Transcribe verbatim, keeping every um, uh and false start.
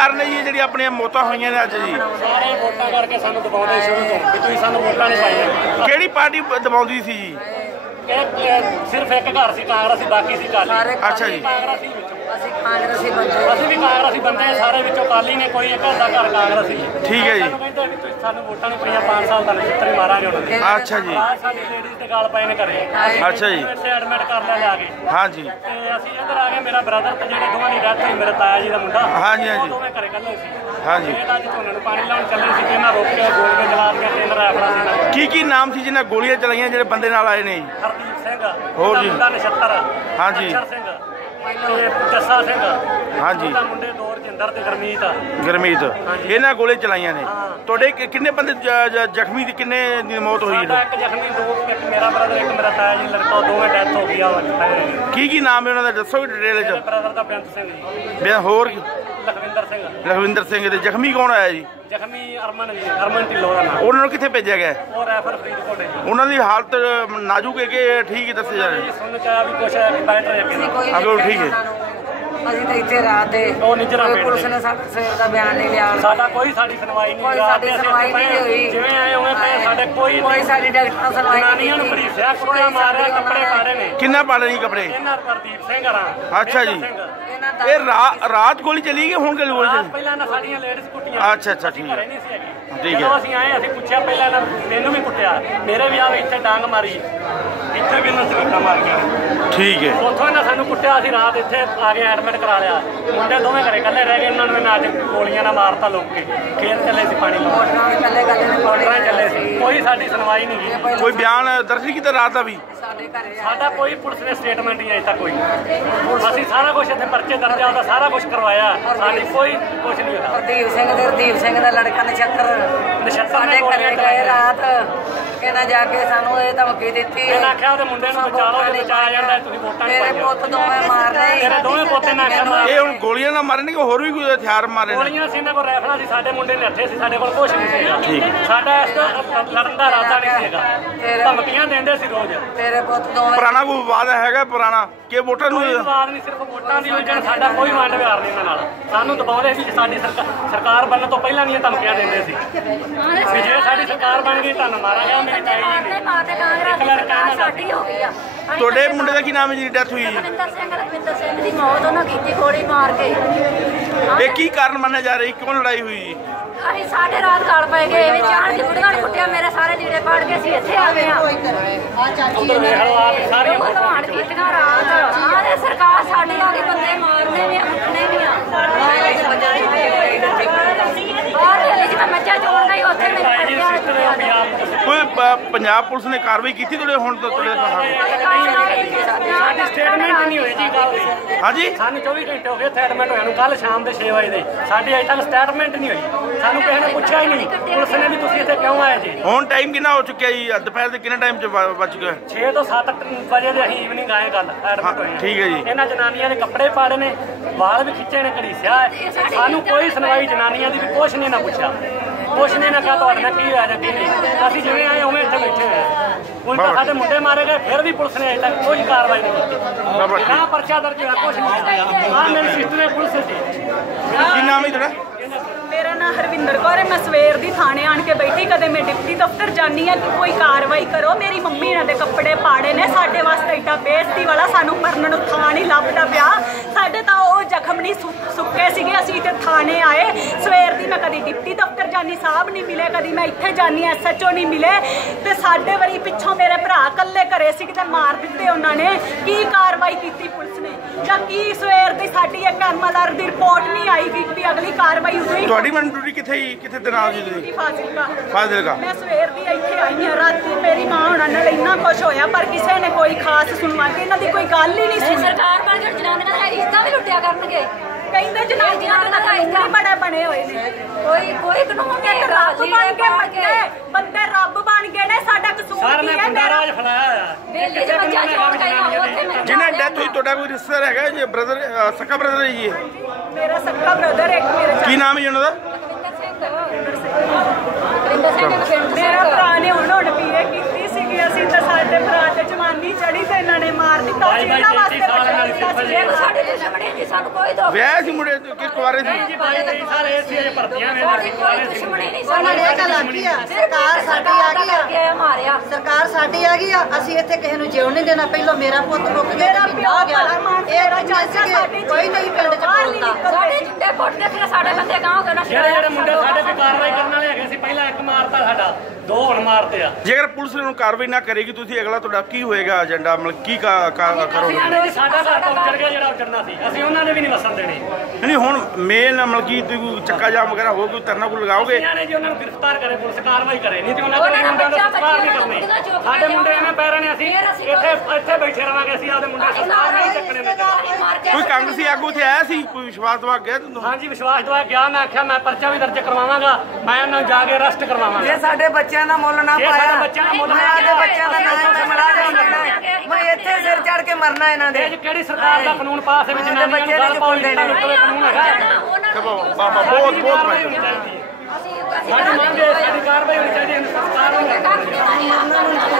ਕਾਰਨ है जी जी अपन मौतां होईयां ने अज जी? सारे वोटां करके सानू दबाउंदे शुरू तो कि तुसीं सानू वोटां नहीं पाईआं। किहड़ी पार्टी दबाउंदी सी जी? सिर्फ एक घर सी कांग्रेसी, बाकी सी काली। अच्छा जी। कांग्रेसी ਅਸੀਂ ਕਾਂਗਰਸੀ ਬੰਦੇ ਅਸੀਂ ਵੀ ਕਾਂਗਰਸੀ ਬੰਦੇ ਸਾਰੇ ਵਿੱਚੋਂ ਕਾਲੀ ਨੇ, ਕੋਈ ਇੱਕ ਅੱਧਾ ਘਰ ਕਾਂਗਰਸੀ। ਠੀਕ ਹੈ ਜੀ। ਸਾਨੂੰ ਕਹਿੰਦੇ ਵੀ ਤੁਸੀਂ ਸਾਨੂੰ ਵੋਟਾਂ ਨਹੀਂ ਪਈਆਂ, ਪੰਜ ਸਾਲ ਦਾ ਨਛੱਤਰ ਹੀ ਮਾਰਾਂਗੇ ਉਹਨਾਂ ਦੇ। ਅੱਛਾ ਜੀ। ਸਾਡੀ ਲੇਡੀਜ਼ ਤੇ ਗਾਲ ਪਏ ਨੇ ਘਰੇ। ਅੱਛਾ ਜੀ। ਇੱਥੇ ਐਡਮਿਟ ਕਰ ਲਿਆ ਜਾ ਕੇ। ਹਾਂ ਜੀ। ਤੇ ਅਸੀਂ ਇੱਧਰ ਆ ਗਏ, ਮੇਰਾ ਬ੍ਰਦਰ ਤੇ ਜਿਹੜੇ ਦੋਵਾਂ ਦੀ ਡੈਥ ਹੋਈ, ਮੇਰੇ ਤਾਇਆ ਜੀ ਦਾ ਮੁੰਡਾ। ਹਾਂ ਜੀ, ਹਾਂ ਜੀ। ਦੋਵੇਂ ਘਰੇ ਇਕੱਲੇ ਸੀ। ਹਾਂ ਜੀ। ਇਹ ਤਾਂ ਅੱਜ ਝੋਨੇ ਨੂੰ ਪਾਣੀ ਲਾਉਣ ਚੱਲੇ ਸੀ ਤੇ ਇਹਨਾਂ ਰੋਕ ਕੇ ਗੋਲੀਆਂ ਚਲਾ ਦਿੱਤੀਆਂ, ਤਿੰਨ ਰਾਈਫਲਾਂ ਸੀ ਨਾਲ। ਕੀ ਕੀ ਨਾਮ ਸੀ ਜਿਨ੍ਹਾਂ ਗੋਲੀਆਂ ਚਲਾਈਆਂ ਜਿਹੜੇ ਬੰਦੇ ਨਾਲ ਆਏ ਨੇ ਜੀ? ਹਰਦੀਪ ਸਿੰਘ, ਹੋਰ ਜੀ। ਮੁੰਡਾ ਨਛੱਤਰ। ਹਾਂ ਜੀ। ਅਛਰ ਸਿੰਘ ਤੇ ਜੱਸਾ ਸਿੰਘ। ਹਾਂ ਜੀ। ਉਹਦਾ ਮੁੰਡੇ ਦੋ ਰਜਿੰਦਰ ਤੇ ਗਰਮੀਤ। ਗਰਮੀਤ ਇਹਨਾਂ ਗੋਲੇ ਚਲਾਈਆਂ ਨੇ। ਤੁਹਾਡੇ ਕਿੰਨੇ ਬੰਦੇ ਜ਼ਖਮੀ, ਕਿੰਨੇ ਦੀ ਮੌਤ ਹੋਈ? ਸਾਡਾ ਇੱਕ ਜ਼ਖਮੀ, ਦੋ, ਇੱਕ ਮੇਰਾ ਬ੍ਰਦਰ, ਇੱਕ ਮੇਰਾ ਤਾਇਆ ਜੀ ਲੜਕਾ, ਦੋਵੇਂ ਡੈਥ ਹੋ ਗਈ ਆ। ਕੀ ਕੀ ਨਾਮ ਹੈ ਉਹਨਾਂ ਦਾ ਦੱਸੋਗੇ ਡਿਟੇਲ ਚ? ਬ੍ਰਦਰ ਦਾ ਬੇਅੰਤ ਸਿੰਘ ਜੀ। ਬਿਆ ਹੋਰ ਲਖਵਿੰਦਰ ਸਿੰਘ। ਲਖਵਿੰਦਰ ਸਿੰਘ। ਤੇ ਜ਼ਖਮੀ ਕੌਣ ਆਇਆ ਜੀ? ਜ਼ਖਮੀ ਅਰਮਨ ਜੀ, ਅਰਮਨ ਢਿੱਲੋਂ ਦਾ ਨਾਮ। ਉਹਨਾਂ ਨੂੰ ਕਿੱਥੇ ਭੇਜਿਆ ਗਿਆ? ਉਹ ਰੈਫਰ ਫਰੀਦਕੋਟ ਹੈ ਜੀ। ਉਹਨਾਂ ਦੀ ਹਾਲਤ ਨਾਜ਼ੁਕ ਹੈ ਕਿ ਠੀਕ ਹੀ ਦੱਸੇ ਜਾ ਰਹੇ? ਸੁਣ ਕੇ ਆ ਵੀ ਕੁਛ ਬੈਟਰ ਹੈ ਕਿ ਅਗਰ ਠੀਕ ਹੈ। ਅਸੀਂ ਤਾਂ ਇੱਥੇ ਰਾਤ ਦੇ ਉਹ ਨਿਜਰਾ ਪਿੰਡ ਪੁਲਿਸ ਨੇ ਸਾਡਾ ਸਵੇਰ ਦਾ ਬਿਆਨ ਨਹੀਂ ਲਿਆ। ਸਾਡਾ ਕੋਈ ਸਾਡੀ ਸੁਣਵਾਈ ਨਹੀਂ ਕੋਈ ਸਾਡੀ ਸੁਣਵਾਈ ਨਹੀਂ ਹੋਈ। ਜਿਵੇਂ ਆਏ ਉਵੇਂ ਪਏ, ਸਾਡੇ ਕੋਈ ਕੋਈ ਸਾਡੀ ਡਾਕਟਰ ਸੁਣਵਾਈ ਨਹੀਂ। ਜਨਾਨੀਆਂ ਨੂੰ ਭਰੀਸਿਆ, ਕੁੱਟਿਆ ਮਾਰਿਆ, ਕੱਪੜੇ ਪਾੜੇ ਨੇ। ਕਿੰਨਾ ਪਾੜੇ ਨਹੀਂ ਕੱਪੜੇ? ਇਹਨਾਂ ਹਰਦੀਪ ਸਿੰਘ ਹਰਾਂ। ਅੱਛਾ ਜੀ। ਇਹ ਰਾਤ ਗੋਲੀ ਚਲੀ ਗਈ, ਹੁਣ ਗੋਲੀ ਚਲੀ? ਪਹਿਲਾਂ ਨਾ ਸਾਡੀਆਂ ਲੇਡੀਜ਼ ਕੁੱਟੀਆਂ। ਅੱਛਾ ਅੱਛਾ ਠੀਕ ਹੈ। ਨਹੀਂ ਸੀ ਹੈਗੀ। ਠੀਕ ਹੈ। ਜਦੋਂ ਅਸੀਂ ਆਏ, ਅਸੀਂ ਪੁੱਛਿਆ ਪਹਿਲਾਂ ਨਾ, ਮੈਨੂੰ ਵੀ ਕੁੱਟਿਆ, ਮੇਰੇ ਵੀ ਆਵੇ ਇੱਥੇ ਡਾਂਗ ਮਾਰੀ, ਇੱਥੇ ਵੀ ਇਹਨਾਂ ਸਰੀਟਾਂ ਮਾਰ ਗਿਆ। ਠੀਕ ਹੈ। ਉੱਥੋਂ ਇਹਨਾਂ ਸਾਨੂੰ ਕੁੱਟਿਆ, ਅਸੀਂ ਰਾਤ ਇੱਥੇ ਆ ਕੇ ਐਡਮਿਟ ਕਰਾ ਲਿਆ। ਮੁੰਡੇ ਦੋਵੇਂ ਘਰੇ ਇਕੱਲੇ ਰਹਿ ਗਏ, ਇਹਨਾਂ ਨੂੰ ਇਹਨਾਂ ਅੱਜ ਗੋਲੀਆਂ ਨਾਲ ਮਾਰਤਾ ਲੋਕ ਕੇ। ਖੇਤ ਚੱਲੇ ਸੀ ਪਾਣੀ ਲਾਉਣ, ਇਕੱਲੇ ਇਕੱਲੇ ਚੱਲੇ ਸੀ। ਕੋਈ ਸਾਡੀ ਸੁਣਵਾਈ ਨਹੀਂ ਗਈ। ਕੋਈ ਬਿਆਨ ਦਰਜ ਨਹੀਂ ਕੀਤਾ ਰਾਤ ਦਾ ਵੀ? ਸਾਡੇ ਘਰੇ ਸਾਡਾ ਕੋਈ ਪੁਲਿਸ ਨੇ ਸਟੇਟਮੈਂਟ ਨਹੀਂ ਅਜੇ ਤੱਕ ਕੋਈ। ਅਸੀਂ ਸਾਰਾ ਕੁਝ ਇੱਥੇ ਪਰਚੇ ਦਰਜ ਆ, ਉਹਦਾ ਸਾਰਾ ਕੁਝ ਕਰਵਾਇਆ, ਸਾਡੀ ਕੋਈ ਕੁਝ ਨਹੀਂ ਹੋਇਆ। ਹਰਦੀਪ ਸਿੰਘ ਤੇ ਹਰਦੀਪ ਸਿੰਘ ਦਾ ਲੜਕਾ ਨਛੱਤਰ ਨਛੱਤਰ ਸਾਡੇ ਘਰੇ ਗਏ ਰਾਤ, ਇਹਨਾਂ ਜਾ ਕੇ ਸਾਨੂੰ ਇਹ ਧਮਕੀ ਦਿੱਤੀ। ਇਹਨਾਂ ਆਖਿਆ ਉਹਦੇ ਮੁੰਡੇ ਨੂੰ ਬਚਾ ਲਓ, ਜੇ ਬਚਾਇਆ ਜਾਂਦਾ ਤੁਸੀਂ ਵੋਟਾਂ ਨਹੀਂ ਪਾਈਆਂ। ਮੇਰੇ ਪੁੱਤ ਦੋਵੇਂ ਮਾਰਨੇ। ਤੇਰੇ ਦੋਵੇਂ ਪੋਤੇ ਨੇ ਆਖਿਆ ਮਾਰ। ਇਹ ਹੁਣ ਗੋਲੀਆਂ ਨਾਲ ਮਾਰਨੇ ਕਿ ਹੋਰ ਵੀ ਕੋਈ ਹਥਿਆਰ ਮਾਰੇ? ਗੋਲੀਆਂ ਸੀ, ਇਹਨਾਂ ਕੋਲ ਰਾਈਫਲਾਂ ਸੀ, ਸਾਡੇ ਮੁੰਡੇ ਨੇ ਹੱਥੇ ਸੀ, ਸਾਡੇ ਕੋਲ ਕੁਝ ਨਹੀਂ ਸੀਗਾ। ਸਾਡਾ ਇਸ ਲੜਨ ਦਾ ਇਰਾਦਾ ਨਹੀਂ ਸੀਗਾ। ਧਮਕੀਆਂ ਦਿੰਦੇ ਸੀ ਰੋਜ਼। ਤੇਰੇ ਪੁੱਤ ਦੋਵੇਂ। ਪੁਰਾਣਾ ਕੋਈ ਵਿਵਾਦ ਹੈਗਾ ਪੁਰਾਣਾ ਕਿ ਵੋਟਾਂ ਨੂੰ? ਕੋਈ ਵਿਵਾਦ ਨਹੀਂ, ਸਿਰਫ ਵੋਟਾਂ ਦੀ ਉਲਝਣ। ਸਾਡਾ ਕੋਈ ਵੰਡ ਵਿਹਾਰ ਨਹੀਂ ਇਹਨਾਂ ਨਾਲ। ਸਾਨੂੰ ਦਬਾਉਂਦੇ ਸੀ, ਸਾਡੀ ਸਰਕਾਰ ਬਣਨ ਤੋਂ ਪਹਿਲਾਂ ਨਹੀਂ ਧਮਕੀਆਂ ਦਿੰਦੇ ਸੀ ਵੀ ਜੇ ਸਾਡੀ ਸਰਕਾਰ ਬਣ ਗਈ ਤੁਹਾਨੂੰ ਮਾਰਾਂਗੇ। ਮੇਰੀ ਤਾਈ ਜੀ ਨੇ ਇੱਕ ਲੜਕਾ ਸਾਡੀ ਹੋ ਗਈ ਆ। ਤੁਹਾਡੇ ਮੁੰਡੇ ਦਾ ਕੀ ਨਾਮ ਹੈ ਜੀ ਡੈਥ ਹੋਈ? ਲਖਵਿੰਦਰ ਸਿੰਘ। ਲਖਵਿੰਦਰ ਸਿੰਘ ਦੀ ਮੌਤ ਉਹਨਾਂ ਕੀਤੀ ਗੋਲੀ ਮਾਰ ਕੇ। ਇਹ ਕੀ ਕਾਰਨ ਮੰਨਿਆ ਜਾ ਰਿਹਾ? ਕਿਉਂ ਲੜਾਈ ਹੋਈ ਜੀ? ਅਸੀਂ ਸਾਡੇ ਰਾਤ ਗਾਲ ਪੈ ਗਏ ਵਿੱਚ ਆਣ ਕੇ ਬੁੜੀਆਂ ਨੂੰ ਕੁੱਟਿਆ, ਮੇਰੇ ਸਾਰੇ ਲੀੜੇ ਪਾੜ ਕੇ ਅਸੀਂ ਇੱਥੇ ਆ ਗਏ ਆ। ਸਾਰੀਆਂ ਭਲਵਾਨ ਕੀਤੀਆਂ ਰਾਤ। ਆਹ ਤੇ ਸਰਕਾਰ ਸਾਡੀ ਆ ਕੇ ਬੰਦੇ ਮਾਰਦੇ ਨੇ, ਕੁੱਟਣੇ ਵੀ ਆ। ਬਾਹਰ ਗਲੀ ਚ ਮੈਂ ਮੱਝਾਂ ਚੋਣ ਗਈ, ਉੱਥੇ ਮੈਨੂੰ ਕੋਈ ਪੰਜਾਬ ਪੁਲਿਸ ਨੇ ਕਾਰਵਾਈ ਕੀਤੀ ਤੁਹਾਡੇ ਹੁਣ ਤੱਕ? ਸਾਡੀ ਸਟੇਟਮੈਂਟ ਨਹੀਂ ਹੋਈ ਜੀ ਕੱਲ ਦੀ। ਹਾਂਜੀ। ਸਾਨੂੰ ਚੌਵੀ ਘੰਟੇ ਹੋ ਗਏ ਇੱਥੇ ਐਡਮਿਟ ਹੋਇਆ ਨੂੰ, ਕੱਲ ਸ਼ਾਮ ਦੇ ਛੇ ਵਜੇ ਦੇ। ਸਾਡੀ ਅਜੇ ਤੱਕ ਸਟੇਟਮੈਂਟ ਨਹੀਂ ਹੋਈ। ਸਾਨੂੰ ਕਿਸੇ ਨੇ ਪੁੱਛਿਆ ਹੀ ਨਹੀਂ, ਪੁਲਿਸ ਨੇ ਵੀ ਤੁਸੀਂ ਇੱਥੇ ਕਿਉਂ ਆਏ ਜੀ। ਹੁਣ ਟਾਈਮ ਕਿੰਨਾ ਹੋ ਚੁੱਕਿਆ ਜੀ? ਦੁਪਹਿਰ ਦੇ ਕਿੰਨੇ ਟਾਈਮ ਚ ਬਚ ਗਿਆ? ਛੇ ਤੋਂ ਸੱਤ ਵਜੇ ਦੇ ਅਸੀਂ ਈਵਨਿੰਗ ਆਏ, ਕੱਲ ਐਡਮਿਟ ਹੋਏ। ਠੀਕ ਹੈ ਜੀ। ਇਹਨਾਂ ਜਨਾਨੀਆਂ ਦੇ ਕੱਪੜੇ ਪਾੜੇ ਨੇ, ਵਾਲ ਵੀ ਖਿੱਚੇ ਨੇ, ਘੜੀਸਿਆ। ਸਾਨੂੰ ਕੋਈ ਸੁਣਵਾਈ ਜਨਾਨੀਆਂ ਦੀ ਵੀ ਕੁਛ ਨਹੀਂ ਨਾ ਪੁੱਛਿਆ, ਕੁਛ ਨਹੀਂ ਨਾ ਕਿਹਾ ਤੁਹਾਡੇ ਨਾਲ ਕੀ ਹੋਇਆ ਜਾਂ ਕੀ ਨਹੀਂ। ਅਸੀਂ ਜਿਵੇਂ ਆਏ ਉਵੇਂ ਇੱਥੇ ਬੈਠੇ ਹੋਏ। ਉਲਟਾ ਸਾਡੇ ਮੁੰਡੇ ਮਾਰੇ ਗਏ, ਫਿਰ ਵੀ ਪੁਲਿਸ ਨੇ ਅਜੇ ਤੱਕ ਕੋਈ ਕਾਰਵਾਈ ਨਹੀਂ ਕੀਤੀ। ਨਾ ਪਰਚਾ ਦਰਜ ਹੋਇਆ, ਕੁਛ ਨਹੀਂ। ਆਹ ਮੇਰੀ ਸਿਸਟਰ ਨੇ ਪੁਲਿਸ ਸੀ। ਕੀ ਨਾਮ ਹੈ ਤੁਹਾਡਾ? ਮੇਰਾ ਨਾਮ ਹਰਵਿੰਦਰ ਕੌਰ ਹੈ। ਮੈਂ ਸਵੇਰ ਦੀ ਥਾਣੇ ਆਣ ਕੇ ਬੈਠੀ, ਕਦੇ ਮੈਂ ਡਿਪਟੀ ਦਫ਼ਤਰ ਜਾਂਦੀ ਹਾਂ ਕਿ ਕੋਈ ਕਾਰਵਾਈ ਕਰੋ। ਮੇਰੀ ਮੰਮੀ ਇਹਨਾਂ ਦੇ ਕੱਪੜੇ ਪਾੜੇ ਨੇ, ਸਾਡੇ ਵਾਸਤੇ ਏਡਾ ਬੇਇੱਜ਼ਤੀ ਵਾਲਾ, ਸਾਨੂੰ ਮਰਨ ਨੂੰ ਥਾਂ ਨਹੀਂ ਲੱਭਦਾ ਪਿਆ। ਸਾਡੇ ਤਾਂ ਉਹ ਜ਼ਖਮ ਨਹੀਂ ਸੁੱਕੇ ਸੀਗੇ। ਅਸੀਂ ਤੇ ਥਾਣੇ ਆਏ ਸਵੇਰ ਦੀ, ਮੈਂ ਕਦੀ ਡਿਪਟੀ ਦਫ਼ਤਰ ਜਾਂਦੀ, ਸਾਹਿਬ ਨਹੀਂ ਮਿਲੇ, ਕਦੀ ਮੈਂ ਇੱਥੇ ਜਾਂਦੀ, ਐਸ ਐਚ ਓ ਨਹੀਂ ਮਿਲੇ। ਤੇ ਸਾਡੇ ਵਾਰੀ ਪਿੱਛੋਂ ਮੇਰੇ ਭਰਾ ਇਕੱਲੇ ਘਰੇ ਸੀ, ਕਿਤੇ ਮਾਰ ਦਿੱਤੇ ਉਹਨਾਂ ਨੇ। ਕੀ ਕਾਰਵਾਈ ਕੀਤੀ ਪੁਲਿਸ ਨੇ ਜਾਂ ਕੀ? ਸਵੇਰ ਦੀ ਸਾਡੀ ਇੱਕ ਐਮ ਐਲ ਆਰ ਦੀ ਰਿਪੋਰਟ ਨਹੀਂ ਆਈ ਕਿ ਵੀ ਅਗਲੀ ਕਾਰਵਾਈ ਉਦੋਂ ਹੀ। ਤੁਹਾਡੀ ਮਨ ਡਿਊਟੀ ਕਿੱਥੇ ਹੀ ਕਿੱਥੇ ਦੇ ਨਾਲ ਜੀ ਤੁਸੀਂ? ਫਾਜ਼ਿਲਕਾ। ਫਾਜ਼ਿਲਕਾ। ਮੈਂ ਸਵੇਰ ਦੀ ਇੱਥੇ ਆਈ ਹਾਂ। ਰਾਤੀ ਮੇਰੀ ਮਾਂ ਉਹਨਾਂ ਨਾਲ ਇੰਨਾ ਖੁਸ਼ ਹੋਇਆ, ਪਰ ਕਿਸੇ ਨੇ ਕੋਈ ਖਾਸ ਸੁਣਵਾਈ, ਇਹਨਾਂ ਦੀ ਕੋਈ ਗੱਲ ਹੀ ਨਹੀਂ ਸੁਣੀ। ਸਰਕਾਰ ਬਣ ਕੇ ਜਨਾਨੀਆਂ ਦਾ ਇੱਜ਼ਤਾਂ ਵੀ ਲੁੱਟਿਆ ਕਰਨਗੇ। ਕਹਿੰਦੇ ਜਨਾਨੀਆਂ ਦਾ ਇੱਜ਼ਤਾਂ ਬੜੇ ਬਣੇ ਹੋਏ ਨੇ। ਕੋਈ ਕੋਈ ਕਾਨੂੰਨ ਨਹੀਂ। ਰੱਬ ਬਣ ਕੇ ਬੰਦੇ ਬੰਦੇ ਰੱਬ ਬਣ ਗਏ ਨੇ। ਸਾਡਾ ਕਸੂਰ ਸਰ ਨੇ ਗੁੰਡਾ ਰਾਜ ਫਲਾਇਆ ਹੋਇਆ। ਬੇਲੀ ਚ ਮੱਝਾਂ ਚੋਣ ਗਈ, ਉੱਥੇ ਮੈਂ ਜਿਹਨਾਂ ਡੈਥ ਹੋਈ ਤੁਹਾਡਾ ਕੋਈ ਰਿਸ਼ਤੇਦਾਰ ਹੈਗਾ ਜੀ? ਬ੍ਰਦਰ, ਸਕਾ ਬ੍ਰਦਰ ਹੈ ਜੀ? ਮੇਰਾ ਸੱਕਾ ਬ੍ਰਦਰ ਇੱਕ ਮੇਰੇ। ਕੀ ਨਾਮ ਹੈ ਜੀ ਉਹਨਾਂ ਦਾ? ਮੇਰਾ ਭਰਾ ਨੇ ਹੁਣ ਹੁਣ ਪੀਏ ਕੀਤੀ ਸੀਗੀ। ਅਸੀਂ ਤਾਂ ਸਾਡੇ ਭਰਾ ਤੇ ਜਵਾਨੀ ਚੜੀ ਤੇ ਇਹਨਾਂ ਨੇ ਮਾਰ ਦਿੱਤਾ। ਸਾਡੇ ਦੁਸ਼ਮਣ ਨਹੀਂ, ਸਾਨੂੰ ਕੋਈ ਕੋਈ ਦੁੱਖ ਵਿਆਹ ਸੀ ਮੁੰਡੇ ਕਿ ਕੁਆਰੇ ਸੀ? ਜੀ ਬਾਈ ਤੇਈ ਸਾਲ ਇਹ ਸੀ ਭਰਤੀਆਂ ਨੇ ਸਾਡੀ ਕੋਈ ਦੁਸ਼ਮਣੀ ਨਹੀਂ ਉਹਨਾਂ ਨੇ ਇਹ ਗੱਲ ਆਖੀ ਆ ਸਰਕਾਰ ਸਾਡੀ ਆ ਗਈ ਆ ਮਾਰਿਆ ਸਰਕਾਰ ਸਾਡੀ ਆ ਗਈ ਆ ਅਸੀਂ ਇੱਥੇ ਕਿਸੇ ਨੂੰ ਜਿਉਣ ਨਹੀਂ ਦੇਣਾ ਪਹਿਲਾਂ ਮੇਰਾ ਪੁੱਤ ਮੁੱਕ ਗਿਆ ਮੇਰਾ ਪਿਓ ਹੋ ਗਿਆ ਇਹ ਰਾਜਾ ਸਾਡੀ ਕੋਈ ਨਹੀਂ ਪਿੰਡ ਚ ਬੋਲਦਾ ਸਾਡੇ ਜਿੰਦੇ ਫੁੱਟ ਕੇ ਫਿਰ ਸਾਡੇ ਬੰਦੇ ਗਾਂਹ ਕੇ ਨਾ ਜਿਹੜੇ ਜਿਹੜੇ ਮੁੰਡੇ ਸਾਡੇ ਤੇ ਕਾਰਵਾਈ ਕਰਨ ਵਾਲੇ ਹੈਗੇ ਸੀ ਪਹਿਲਾਂ ਇੱਕ ਮਾਰਤਾ ਸਾਡਾ ਦੋ ਹੁਣ ਮਾਰਤੇ ਆ ਜੇਕਰ ਪੁਲਿਸ ਨੂੰ ਕਾਰਵਾਈ ਨਾ ਕਰੇਗੀ ਤੁਸੀਂ ਅਗਲਾ ਤੁਹਾਡਾ ਕੀ ਹੋਏਗਾ ਏਜੰਡਾ ਮਤਲਬ ਕੀ ਕਾ- ਕਾ- ਕਰੋਗੇ? ਅਸੀਂ ਸਾਡਾ ਘਰ ਤੋਂ ਉੱਜੜ ਗਿਆ ਜਿਹੜਾ ਉੱਜੜਨਾ ਸੀ ਅਸੀਂ ਉਹਨਾਂ ਨੇ ਵੀ ਨਹੀਂ ਵਸਣ ਦੇਣੀ ਨਹੀਂ ਹੁਣ ਮੇਨ ਮਤਲਬ ਕੀ ਤੁਸੀਂ ਚੱਕਾ ਜਾਮ ਵਗੈਰਾ ਹੋ ਕੋਈ ਧਰਨਾ ਕੋਈ ਲਗਾਓਗੇ? ਇਹਨਾਂ ਨੇ ਜੀ ਉਹਨਾਂ ਨੂੰ ਗ੍ਰਿਫਤਾਰ ਕਰੇ ਪੁਲਿਸ ਕਾਰਵਾਈ ਕਰੇ ਨਹੀਂ ਤੇ ਉਹਨਾਂ ਦੇ ਮੁੰਡਿਆਂ ਨੂੰ ਸਸਕਾਰ ਨਹੀਂ ਕਰਨੀ ਸਾਡੇ ਮੁੰਡੇ ਐਵੇਂ ਪੈ ਰਹੇ ਨੇ ਅਸੀਂ ਇੱਥੇ ਇੱਥੇ ਬੈਠੇ ਰਵਾਂਗੇ ਅਸੀਂ ਆਪਦੇ ਮੁੰਡੇ ਸਸਕਾਰ ਨਹੀਂ ਚੱਕਣੇ ਨੇ ਕੋਈ ਕਾਂਗਰਸੀ ਆਗੂ ਇੱਥੇ ਆਇਆ ਸੀ ਕੋਈ ਵਿਸ਼ਵਾਸ ਦਵਾ ਗਿਆ ਤੁਹਾਨੂੰ? ਹਾਂਜੀ ਵਿਸ਼ਵਾਸ ਦਵਾ ਗਿਆ ਮੈਂ ਆਖਿਆ ਮੈਂ ਪਰਚਾ ਵੀ ਦਰਜ ਕਰਵਾਵਾਂਗਾ ਮੈਂ ਉਹਨਾਂ ਨੂੰ ਜਾ ਕੇ ਅਰੈਸਟ ਕਰਵਾਵਾਂਗਾ ਜੇ ਸਾਡੇ ਬੱਚਿਆਂ ਦਾ ਮੁੱਲ ਨਾ ਜੇ ਪਾਇਆ ਸਾਡੇ ਬੱਚਿਆਂ ਦਾ ਮੁੱਲ ਨਾ ਮੈਂ ਆਪਦੇ ਬੱਚਿਆਂ ਦਾ ਨਾਂ ਮੈਂ ਮੁਲਾਜ਼ਮ ਦੇਣਾ ਮੈਂ ਇੱਥੇ ਸਿਰ ਚੜ ਕੇ ਮਰਨਾ ਇਹਨਾਂ ਦੇ। ਇਹ ਜੀ ਕਿਹੜੀ ਸਰਕਾਰ ਦਾ ਕਾਨੂੰਨ ਪਾਸ ਹੈ ਵਿੱਚ ਜਨਾਨੀਆਂ ਨੂੰ ਗੱਲ ਪਾਉਣ ਦਾ ਕਾਨੂੰਨ ਹੈਗਾ ਬਾਬਾ ਬਹੁਤ ਬਹੁਤ ਸਾਡੀ ਮੰਗ ਹੈ ਸਾਡੀ ਕਾਰਵਾਈ ਹੋਣੀ